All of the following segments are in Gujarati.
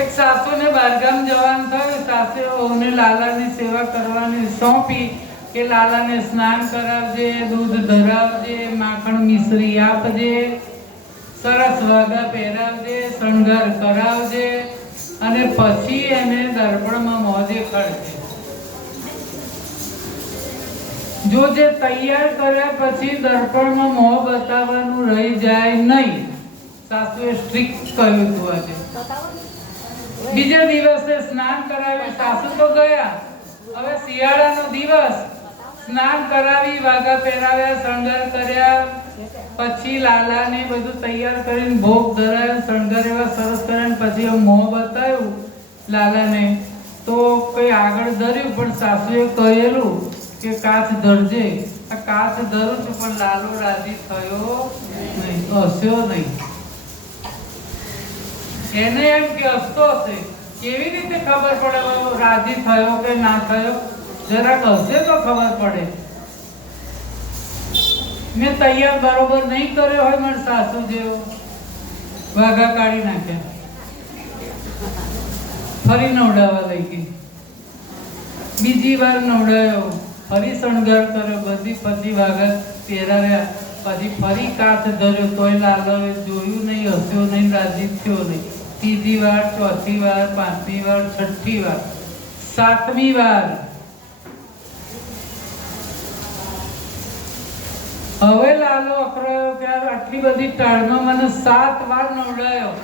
એક સાસુને બહારગામ જવાનું થયું, સાસુને લાલાની સેવા કરવાની સોંપી કે લાલાને સ્નાન કરાવજે, દૂધ ધરાવજે, માખણ મિશ્રી આપજે, સરસ વાઘા પહેરાવજે, શણગાર કરાવજે અને પછી એને દર્પણમાં મોજે ખડજે. જો જે તૈયાર કર્યા પછી દર્પણમાં મોં બતાવવાનું રહી જાય નહીં. સાસુએ સ્ટ્રિક્ટ કહ્યું હતું આજે. બીજા દિવસે સ્નાન કરાવી, સાસુ તો ગયા, હવે શિયાળાનો દિવસ, સ્નાન કરાવી, વાઘા પહેરાવ્યા, શણગાર કર્યા, પછી લાલાને બધું તૈયાર કરીને ભોગ ધરાવ્યો, શણગાર એવા સરસ કર્યા, પછી મોં બતાવ્યું લાલાને તો કઈ આગળ ધર્યું, પણ સાસુએ કહેલું કે કાચ ધરજે. આ કાચ ધરું છું પણ લાલો રાજી થયો નહીં, હસ્યો નહીં. એને એમ કે હસતો હશે, કેવી રીતે ખબર પડે રાજી થયો કે ના થયો? જરાક હશે તો ખબર પડે. મેં તૈયાર બરોબર નહીં કર્યો હોય મારા સાસુ જેવો, વાઘા કાઢી નાખ્યા, ફરી નવડાવવા લઈ ગઈ, બીજી વાર નવડાયો, ફરી શણગાર કર્યો, બધી પછી વાઘા પહેરાવ્યા, પછી ફરી કાચ ધર્યો, તોય લાલોએ જોયું નહીં, હસ્યો નહીં, રાજી થયો નહીં. ત્રીજી વાર, ચોથી વાર, પાંચમી વાર, છઠ્ઠી વાર, સાતમી વાર હવે લાલો અકળાયો કે આટલી બધી ટાળમાં મને 7 વાર નવડાયો.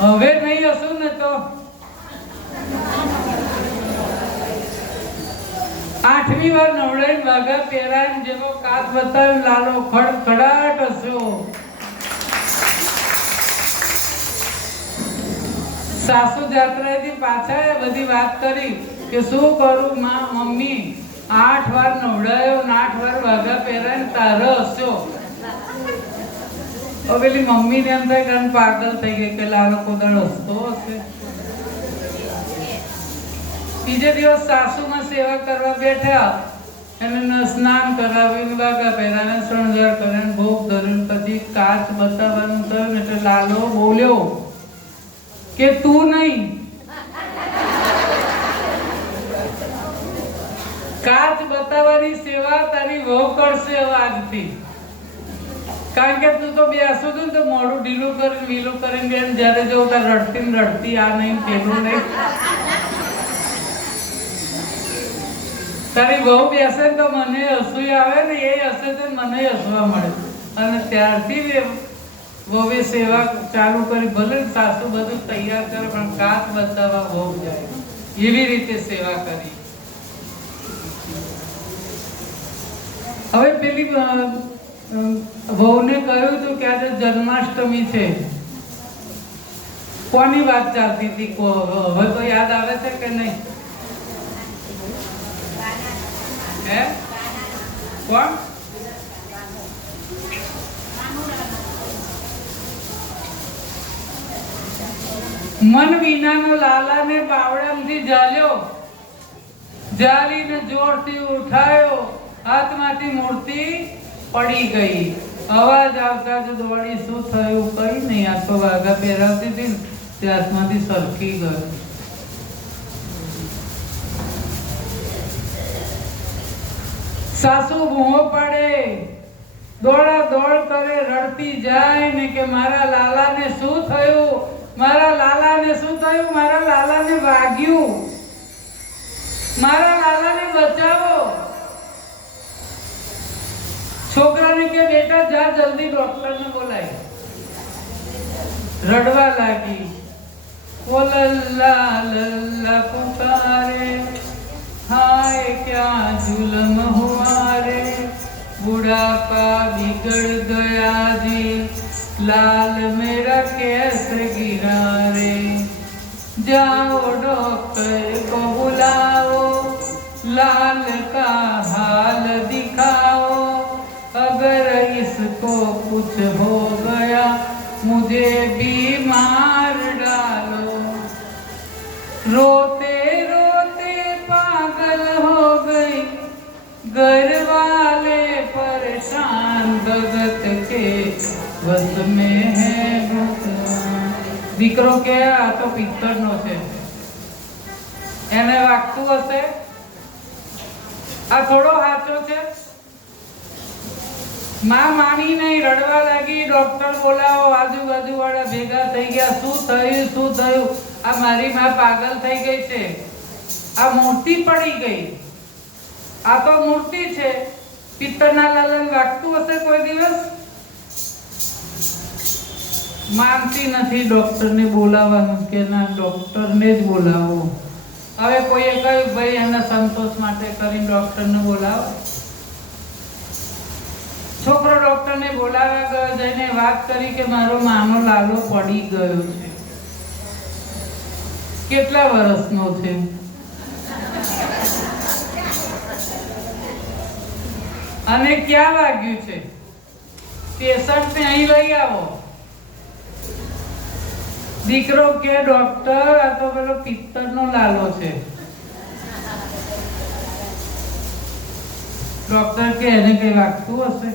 હવે નહીં હસું ને તો 8મી વાર નવડાઈને વાઘા પહેરાઈને જેવો કાચ બતાવ્યો, લાલો ખડખડાટ હસ્યો. સાસુ જાત્રાએથી પાછા બધી વાત કરી કે શું કરું માં, મમ્મી 8 વાર નવડાયો, 8 વાર વાઘા પહેરાઈને તારો હસ્યો. પેલી મમ્મી ને એમ થાય કે પાગલ થઈ ગઈ કે લાલો કોદાળ હસતો હશે. બીજે દિવસ સાસુમાં સેવા કરવા બેઠા, એને સ્નાન કરાવીને વાઘા પહેરાવીને શણગાર કરીને ભોગ ધર્યું, પછી કાચ બતાવવાનું થયું એટલે લાલો બોલ્યો કે તું નહીં, કાચ બતાવવાની સેવા તારી વહુ કરશે આજથી. કારણ કે તું તો બેસું છું તો મોડું ઢીલું કરીને વીલું કરીને બેન જયારે જવું ત્યારે રડતી ને રડતી, આ નહીં પેલું નહીં. તારી બહુ બેસે તો મને હસવું આવે ને, એ હસે તો મને હસવા મળે. અને ત્યારથી વહુએ સેવા ચાલુ કરી. ભલે સાસુ બધું તૈયાર કરે પણ કાચ બતાવવા વહુ જાય, એવી રીતે સેવા કરી. હવે પેલી વહુને કહ્યું હતું કે આજે જન્માષ્ટમી છે. કોની વાત ચાલતી હતી? હવે તો યાદ આવે છે કે નહીં? હે કોણ? મન વિનાનો લાલાને બાવડામાંથી ઝાલ્યો, ઝાલીને જોરથી ઉઠાયો, હાથમાંથી મૂર્તિ પડી ગઈ. અવાજ આવતા જ દોડી, શું થયું? કઈ નહીં, આ તો વાઘા પહેરાવતી હતી ને તે હાથમાંથી સરકી ગયો. સાસુ બૂમો પાડે, દોડા દોડ કરે, રડતી જાય ને કે મારા લાલાને શું થયું, મારા લાલાને શું થયું, મારા લાલાને વાગ્યું, મારા લાલાને બચાવો. છોકરાને કે બેટા જા જલ્દી ડોક્ટરને બોલાય. રડવા લાગી, ઓ લલ્લા લલ્લા પુકારે, हाय क्या जुल्म हुआ रे, बुढ़ापा बिगड़ गया जी, लाल मेरा कैसे गिरा रे, जाओ डॉक्टर को बुलाओ, लाल का हाल दिखाओ, अगर इसको कुछ हो गया मुझे बीमार डालो. रोते रोते पागल हो गई, घर वाले परेशान, भगत के बस में है भगवान। દીકરો કે આ તો પિત્તરનો છે, એને વાગતું હશે, આ થોડો સાચો છે? માં માની નહીં, રડવા લાગી, ડોક્ટર બોલાવો, આજુબાજુ વાળા ભેગા થઈ ગયા, શું થયું? આ મારી માં પાગલ થઈ ગઈ છે, આ મૂર્તિ પડી ગઈ, આ તો મૂર્તિ છે. પિત્તરના લાલન વાગતું હશે કોઈ દિવસ? માનતી નથી ડોક્ટરને બોલાવવાનું કે ના, ડોક્ટરને જ બોલાવો. હવે કોઈએ કહ્યું ભાઈ એના સંતોષ માટે કરીને ડોક્ટરને બોલાવો. છોકરો ડોક્ટરને બોલાવ્યા ગયો, જઈને વાત કરી કે મારો માનો લાલો પડી ગયો છે. કેટલા વર્ષનો છે? અને ક્યાં વાગ્યું છે? પેશન્ટને અહીં લઈ આવો. દીકરો કે ડોક્ટર આ તો પેલો પિત્તરનો લાલો છે. ડોક્ટર કે એને કઈ વાગતું હશે,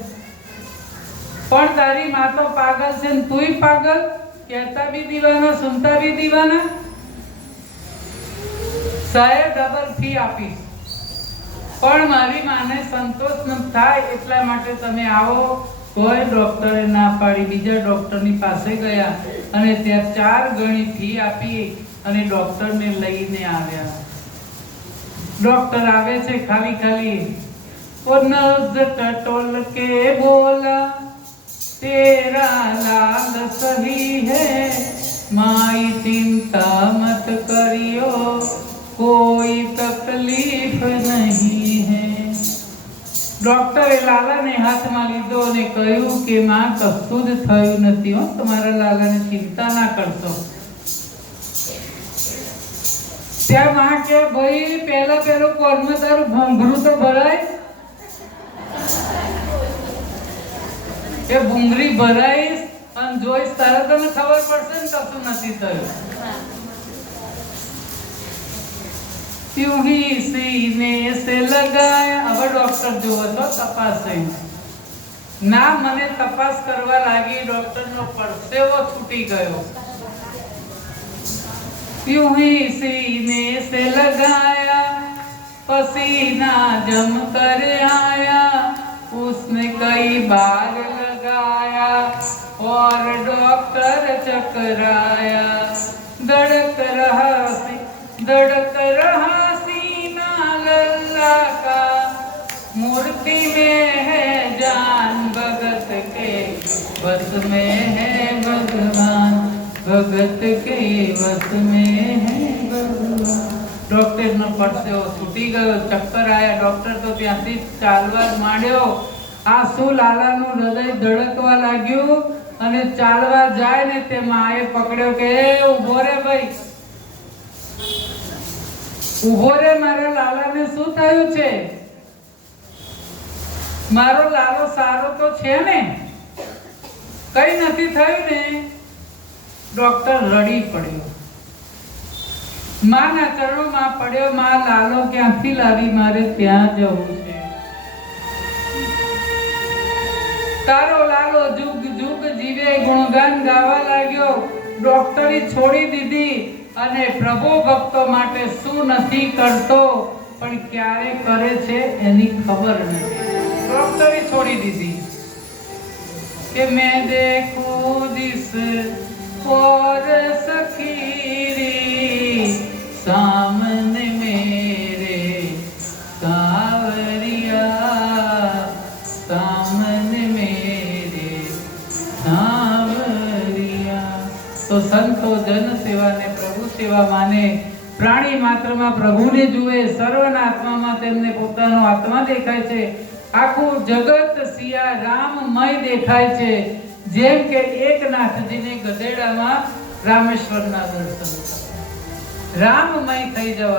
પણ તારી માં તો પાગલ છે ને તુંય પાગલ, કહેતા બી દીવાના, સુનતા બી દીવાના. સાહેબ ડબલ ફી આપીશ, પણ મારી માને સંતોષ ન થાય એટલા માટે તમે આવો. કોઈ ડોક્ટરે ના પાડી, બીજા ડોક્ટરની પાસે ગયા અને ત્યાં 4 ગણી ફી આપી અને ડોક્ટરને લઈને આવ્યા. ડોક્ટર આવે છે ખાલી वो नब्ज टटोल के बोला तेरा लाल सही है, माई चिंता मत करियो कोई तकलीफ नहीं है. ડોક્ટરે લાલાને હાથમાં લીધો અને કહ્યું કે માં કશું જ થયું નથી હો, તમારા લાલાને ચિંતા ના કરશો. ત્યાં માં કે ભાઈ પહેલો કોરમાં તારું ભૂંગળું તો ભરાય. એ ભૂંગળી ભરાઈશ અને જોઈશ તારે તને ખબર પડશે ને કશું નથી થયું. यूं ही सीने से लगाया. હવે ડોક્ટર જોવો તો તપાસે ના, મને તપાસ કરવા લાગી, ડોક્ટરનો પરસેવો છૂટી ગયો. यूं ही सीने से लगाया पसीना जम कर आया, उसने कई बार लगाया और डॉक्टर चकराया. धड़क रहा सीना लल्ला का, मूर्ति में है जान भगत के बस में है भगवान, भगत के बस में है भगवान. ડોક્ટરનો પરસેવો છૂટી ગયો, ચક્કર આયા. ડોક્ટર તો ત્યાંથી ચાલવા માંડ્યો. આંસુ લાલાનું હૃદય ધડકવા લાગ્યું અને ચાલવા જાય ને તે માએ પકડ્યો કે ઊભો રે ભાઈ, ઊભો રે, મારા લાલાને શું થયું છે? મારો લાલો સારો તો છે ને, કઈ નથી થયું ને? ડોક્ટર રડી પડ્યો, માના ચરણોમાં પડ્યો. માં લાલો ક્યાંથી લાવી, મારે ત્યાં જવું છે. તારો લાલો જુગ જુગ જીવે ગુણગાન ગાવા લાગ્યો. ડોક્ટરી છોડી દીધી અને પ્રભુ ભક્તો માટે શું નથી કરતો પણ ક્યારે કરે છે એની ખબર નથી. ડોક્ટરી છોડી દીધી કે મેં દેખું દિસ और सखीरी सामने मेरे सावरिया, सामने मेरे सावरिया. તો સંતો જન સેવાને પ્રભુ સેવા માને, પ્રાણી માત્રમાં પ્રભુને જુએ, સર્વના આત્મામાં તેમને પોતાનો આત્મા દેખાય છે. આખું જગત સિયા રામમય દેખાય છે. જેમ કે એકનાથજીને ગધેડામાં રામેશ્વરના દર્શન રામમય થઈ જવા.